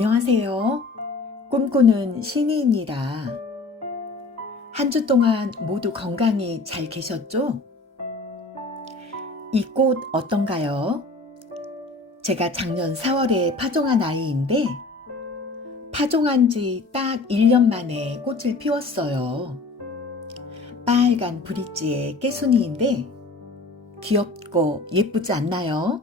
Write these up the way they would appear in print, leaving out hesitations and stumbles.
안녕하세요. 꿈꾸는 신이입니다. 한 주 동안 모두 건강히 잘 계셨죠? 이 꽃 어떤가요? 제가 작년 4월에 파종한 아이인데 파종한 지 딱 1년 만에 꽃을 피웠어요. 빨간 브릿지의 깨순이인데 귀엽고 예쁘지 않나요?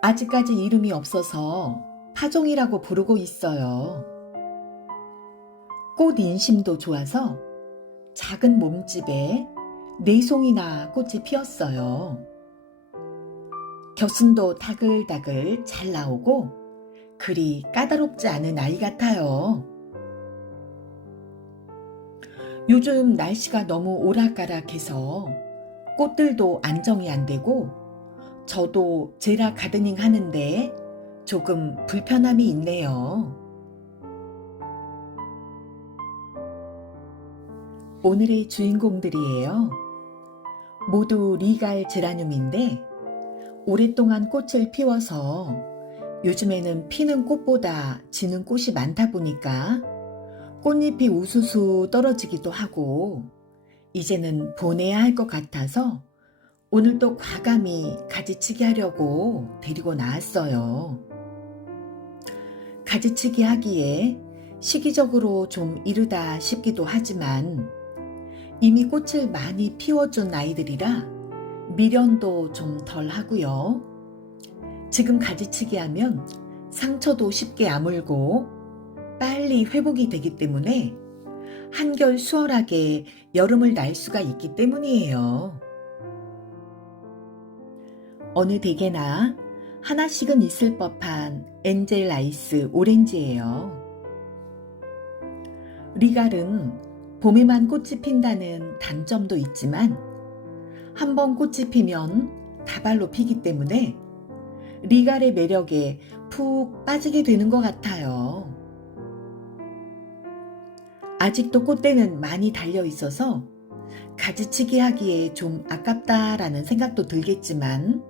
아직까지 이름이 없어서 파종이라고 부르고 있어요. 꽃 인심도 좋아서 작은 몸집에 4송이나 꽃이 피었어요. 겨순도 다글다글 잘 나오고 그리 까다롭지 않은 아이 같아요. 요즘 날씨가 너무 오락가락해서 꽃들도 안정이 안 되고 저도 제라 가드닝 하는데 조금 불편함이 있네요. 오늘의 주인공들이에요. 모두 리갈 제라늄인데 오랫동안 꽃을 피워서 요즘에는 피는 꽃보다 지는 꽃이 많다 보니까 꽃잎이 우수수 떨어지기도 하고 이제는 보내야 할 것 같아서 오늘 또 과감히 가지치기 하려고 데리고 나왔어요. 가지치기 하기에 시기적으로 좀 이르다 싶기도 하지만 이미 꽃을 많이 피워준 아이들이라 미련도 좀 덜 하고요. 지금 가지치기 하면 상처도 쉽게 아물고 빨리 회복이 되기 때문에 한결 수월하게 여름을 날 수가 있기 때문이에요. 어느 댁에나 하나씩은 있을 법한 엔젤 아이스 오렌지예요. 리갈은 봄에만 꽃이 핀다는 단점도 있지만 한번 꽃이 피면 다발로 피기 때문에 리갈의 매력에 푹 빠지게 되는 것 같아요. 아직도 꽃대는 많이 달려 있어서 가지치기 하기에 좀 아깝다라는 생각도 들겠지만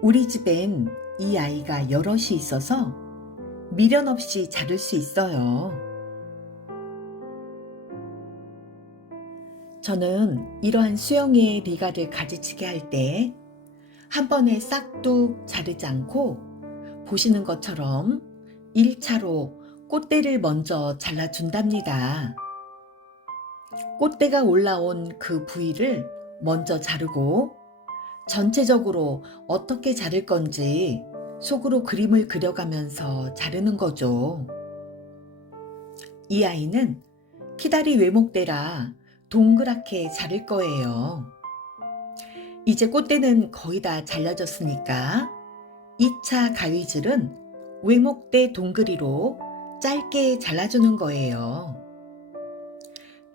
우리 집엔 이 아이가 여럿이 있어서 미련 없이 자를 수 있어요. 저는 이러한 수영의 리갈을 가지치기 할 때 한 번에 싹둑 자르지 않고 보시는 것처럼 1차로 꽃대를 먼저 잘라준답니다. 꽃대가 올라온 그 부위를 먼저 자르고 전체적으로 어떻게 자를 건지 속으로 그림을 그려가면서 자르는 거죠. 이 아이는 키다리 외목대라 동그랗게 자를 거예요. 이제 꽃대는 거의 다 잘라졌으니까 2차 가위질은 외목대 동그리로 짧게 잘라주는 거예요.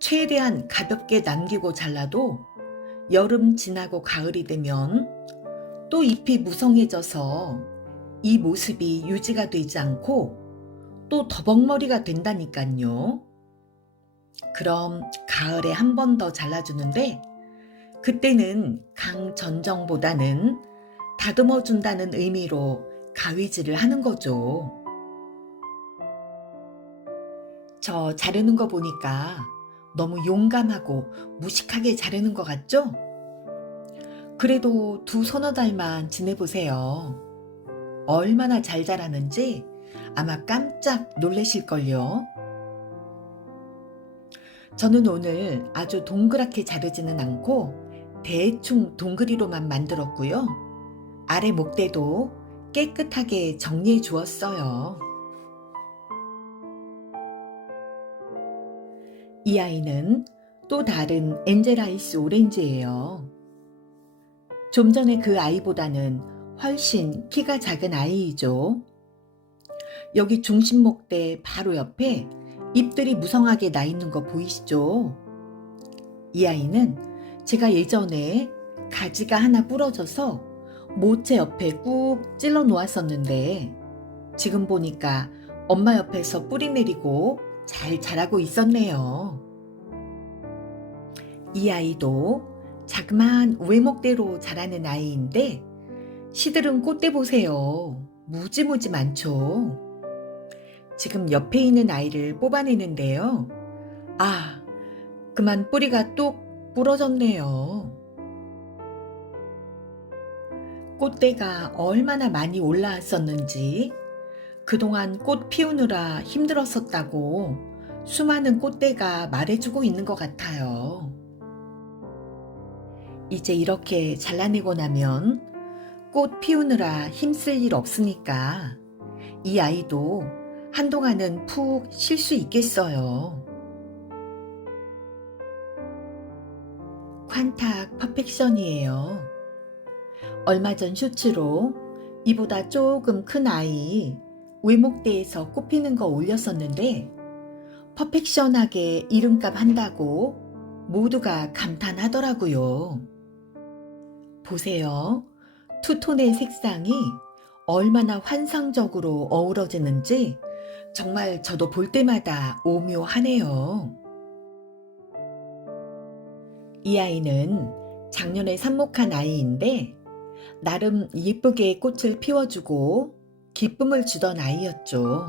최대한 가볍게 남기고 잘라도 여름 지나고 가을이 되면 또 잎이 무성해져서 이 모습이 유지가 되지 않고 또 더벅머리가 된다니까요. 그럼 가을에 한 번 더 잘라주는데 그때는 강전정보다는 다듬어 준다는 의미로 가위질을 하는 거죠. 저 자르는 거 보니까 너무 용감하고 무식하게 자르는 것 같죠? 그래도 두 서너 달만 지내보세요. 얼마나 잘 자라는지 아마 깜짝 놀라실걸요. 저는 오늘 아주 동그랗게 자르지는 않고 대충 동그리로만 만들었고요. 아래 목대도 깨끗하게 정리해 주었어요. 이 아이는 또 다른 엔젤 아이스 오렌지예요. 좀 전에 그 아이보다는 훨씬 키가 작은 아이이죠. 여기 중심 목대 바로 옆에 잎들이 무성하게 나 있는 거 보이시죠? 이 아이는 제가 예전에 가지가 하나 부러져서 모체 옆에 꾹 찔러 놓았었는데 지금 보니까 엄마 옆에서 뿌리 내리고 잘 자라고 있었네요. 이 아이도 자그마한 외목대로 자라는 아이인데 시들은 꽃대 보세요. 무지무지 많죠. 지금 옆에 있는 아이를 뽑아내는데요. 아, 그만 뿌리가 뚝 부러졌네요. 꽃대가 얼마나 많이 올라왔었는지 그동안 꽃 피우느라 힘들었었다고 수많은 꽃대가 말해주고 있는 것 같아요. 이제 이렇게 잘라내고 나면 꽃 피우느라 힘쓸 일 없으니까 이 아이도 한동안은 푹 쉴 수 있겠어요. 콴탁 퍼펙션이에요. 얼마 전 슈츠로 이보다 조금 큰 아이 외목대에서 꽃 피는 거 올렸었는데 퍼펙션하게 이름값 한다고 모두가 감탄하더라고요. 보세요. 투톤의 색상이 얼마나 환상적으로 어우러지는지 정말 저도 볼 때마다 오묘하네요. 이 아이는 작년에 삽목한 아이인데 나름 예쁘게 꽃을 피워주고 기쁨을 주던 아이였죠.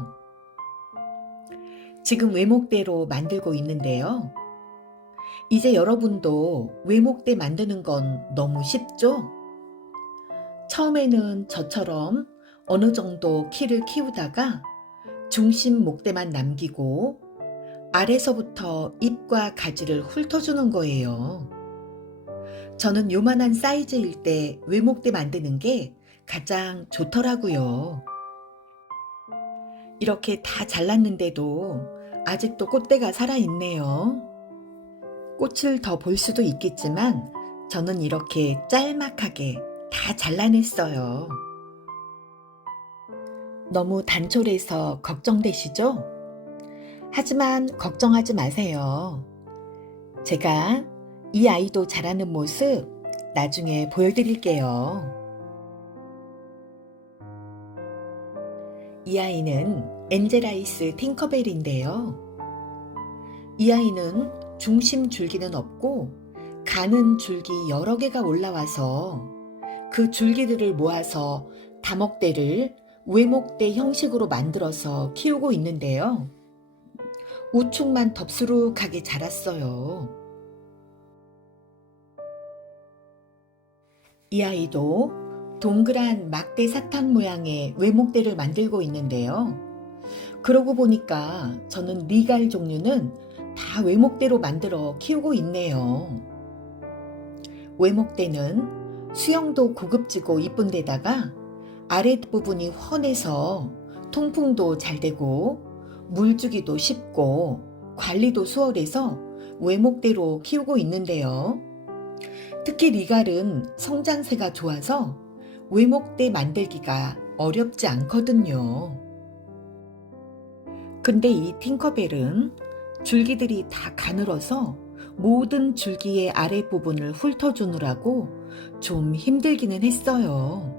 지금 외목대로 만들고 있는데요. 이제 여러분도 외목대 만드는 건 너무 쉽죠? 처음에는 저처럼 어느 정도 키를 키우다가 중심 목대만 남기고 아래서부터 잎과 가지를 훑어주는 거예요. 저는 요만한 사이즈일 때 외목대 만드는 게 가장 좋더라고요. 이렇게 다 잘랐는데도 아직도 꽃대가 살아있네요. 꽃을 더 볼 수도 있겠지만 저는 이렇게 짤막하게 다 잘라냈어요. 너무 단촐해서 걱정되시죠? 하지만 걱정하지 마세요. 제가 이 아이도 자라는 모습 나중에 보여드릴게요. 이 아이는 엔젤아이스 팅커벨인데요. 이 아이는 중심 줄기는 없고 가는 줄기 여러 개가 올라와서 그 줄기들을 모아서 다목대를 외목대 형식으로 만들어서 키우고 있는데요. 우측만 덥수룩하게 자랐어요. 이 아이도 동그란 막대 사탕 모양의 외목대를 만들고 있는데요. 그러고 보니까 저는 리갈 종류는 다 외목대로 만들어 키우고 있네요. 외목대는 수영도 고급지고 이쁜 데다가 아랫부분이 훤해서 통풍도 잘 되고 물주기도 쉽고 관리도 수월해서 외목대로 키우고 있는데요. 특히 리갈은 성장세가 좋아서 외목대 만들기가 어렵지 않거든요. 근데 이 팅커벨은 줄기들이 다 가늘어서 모든 줄기의 아랫부분을 훑어주느라고 좀 힘들기는 했어요.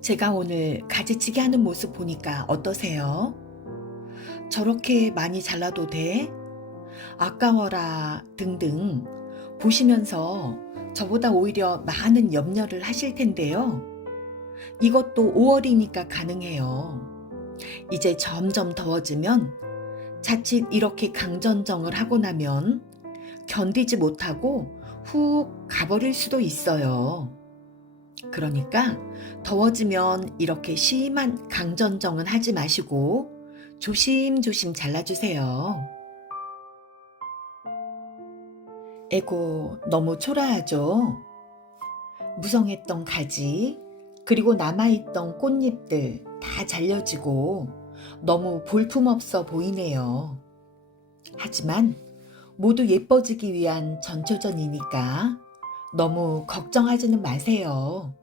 제가 오늘 가지치기 하는 모습 보니까 어떠세요? 저렇게 많이 잘라도 돼? 아까워라 등등 보시면서 저보다 오히려 많은 염려를 하실 텐데요. 이것도 5월이니까 가능해요. 이제 점점 더워지면 자칫 이렇게 강전정을 하고 나면 견디지 못하고 훅 가버릴 수도 있어요. 그러니까 더워지면 이렇게 심한 강전정은 하지 마시고 조심조심 잘라주세요. 에고, 너무 초라하죠? 무성했던 가지, 그리고 남아있던 꽃잎들 다 잘려지고 너무 볼품없어 보이네요. 하지만 모두 예뻐지기 위한 전초전이니까 너무 걱정하지는 마세요.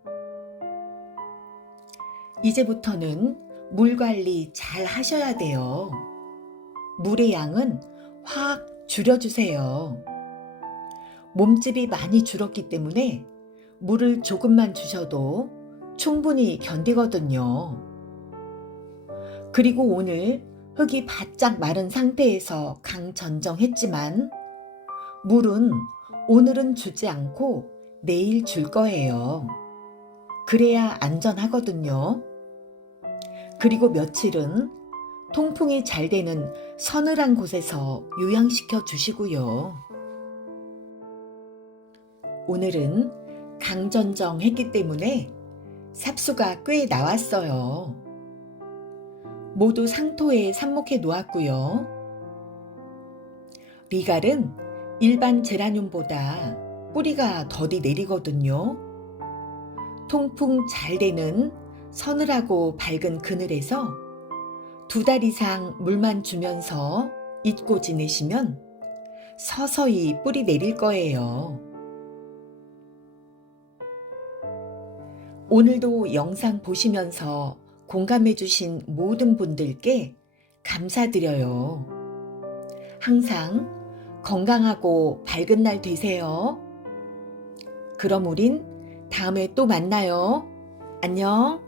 이제부터는 물 관리 잘 하셔야 돼요. 물의 양은 확 줄여주세요. 몸집이 많이 줄었기 때문에 물을 조금만 주셔도 충분히 견디거든요. 그리고 오늘 흙이 바짝 마른 상태에서 강전정했지만 물은 오늘은 주지 않고 내일 줄 거예요. 그래야 안전하거든요. 그리고 며칠은 통풍이 잘 되는 서늘한 곳에서 요양시켜 주시고요. 오늘은 강전정 했기 때문에 삽수가 꽤 나왔어요. 모두 상토에 삽목해 놓았고요. 리갈은 일반 제라늄보다 뿌리가 더디 내리거든요. 통풍 잘 되는 서늘하고 밝은 그늘에서 2달 이상 물만 주면서 잊고 지내시면 서서히 뿌리 내릴 거예요. 오늘도 영상 보시면서 공감해주신 모든 분들께 감사드려요. 항상 건강하고 밝은 날 되세요. 그럼 우린 다음에 또 만나요. 안녕.